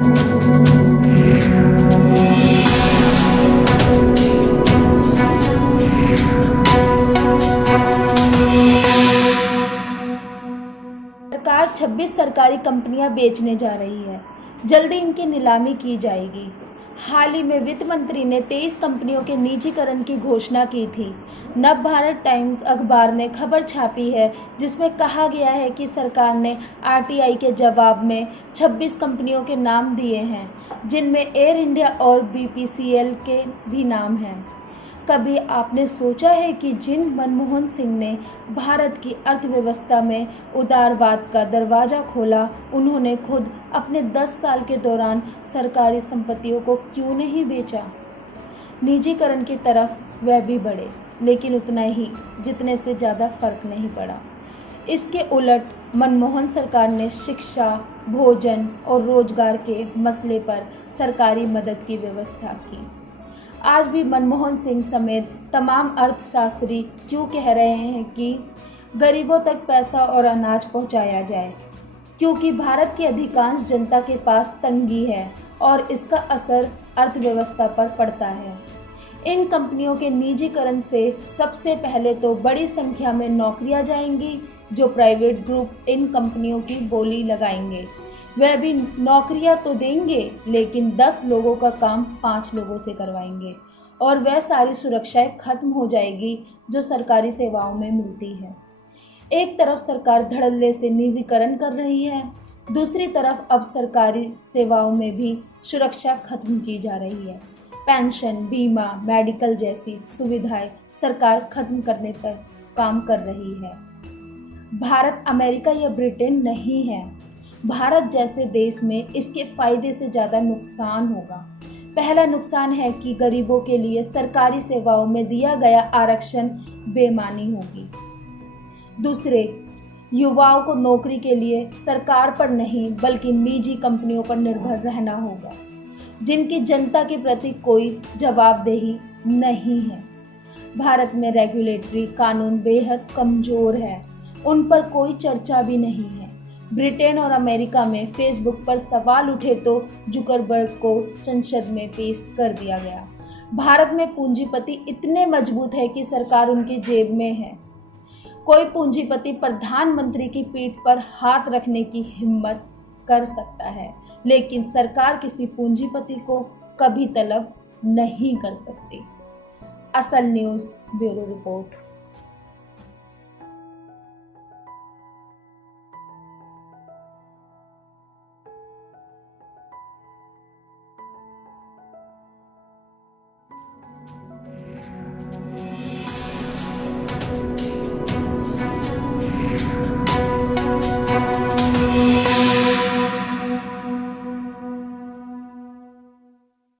सरकार 26 सरकारी कंपनियां बेचने जा रही है। जल्दी इनकी नीलामी की जाएगी। हाल ही में वित्त मंत्री ने 23 कंपनियों के निजीकरण की घोषणा की थी। नव भारत टाइम्स अखबार ने खबर छापी है जिसमें कहा गया है कि सरकार ने आरटीआई के जवाब में 26 कंपनियों के नाम दिए हैं, जिनमें एयर इंडिया और बीपीसीएल के भी नाम हैं। कभी आपने सोचा है कि जिन मनमोहन सिंह ने भारत की अर्थव्यवस्था में उदारवाद का दरवाज़ा खोला, उन्होंने खुद अपने 10 साल के दौरान सरकारी संपत्तियों को क्यों नहीं बेचा? निजीकरण की तरफ वह भी बढ़े, लेकिन उतना ही जितने से ज़्यादा फर्क नहीं पड़ा। इसके उलट मनमोहन सरकार ने शिक्षा, भोजन और रोजगार के मसले पर सरकारी मदद की व्यवस्था की। आज भी मनमोहन सिंह समेत तमाम अर्थशास्त्री क्यों कह रहे हैं कि गरीबों तक पैसा और अनाज पहुंचाया जाए, क्योंकि भारत की अधिकांश जनता के पास तंगी है और इसका असर अर्थव्यवस्था पर पड़ता है। इन कंपनियों के निजीकरण से सबसे पहले तो बड़ी संख्या में नौकरियां जाएंगी, जो प्राइवेट ग्रुप इन कंपनियों की बोली लगाएंगे। वह भी नौकरियां तो देंगे, लेकिन 10 लोगों का काम 5 लोगों से करवाएंगे और वह सारी सुरक्षाएं खत्म हो जाएगी जो सरकारी सेवाओं में मिलती है। एक तरफ सरकार धड़ल्ले से निजीकरण कर रही है, दूसरी तरफ अब सरकारी सेवाओं में भी सुरक्षा खत्म की जा रही है। पेंशन, बीमा, मेडिकल जैसी सुविधाएं सरकार खत्म करने पर काम कर रही है। भारत अमेरिका या ब्रिटेन नहीं है। भारत जैसे देश में इसके फायदे से ज़्यादा नुकसान होगा। पहला नुकसान है कि गरीबों के लिए सरकारी सेवाओं में दिया गया आरक्षण बेमानी होगी। दूसरे, युवाओं को नौकरी के लिए सरकार पर नहीं बल्कि निजी कंपनियों पर निर्भर रहना होगा, जिनकी जनता के प्रति कोई जवाबदेही नहीं है। भारत में रेगुलेटरी कानून बेहद कमज़ोर है, उन पर कोई चर्चा भी नहीं है। ब्रिटेन और अमेरिका में फेसबुक पर सवाल उठे तो जुकरबर्ग को संसद में पेश कर दिया गया। भारत में पूंजीपति इतने मजबूत है कि सरकार उनकी जेब में है। कोई पूंजीपति प्रधानमंत्री की पीठ पर हाथ रखने की हिम्मत कर सकता है, लेकिन सरकार किसी पूंजीपति को कभी तलब नहीं कर सकती। असल न्यूज़ ब्यूरो रिपोर्ट।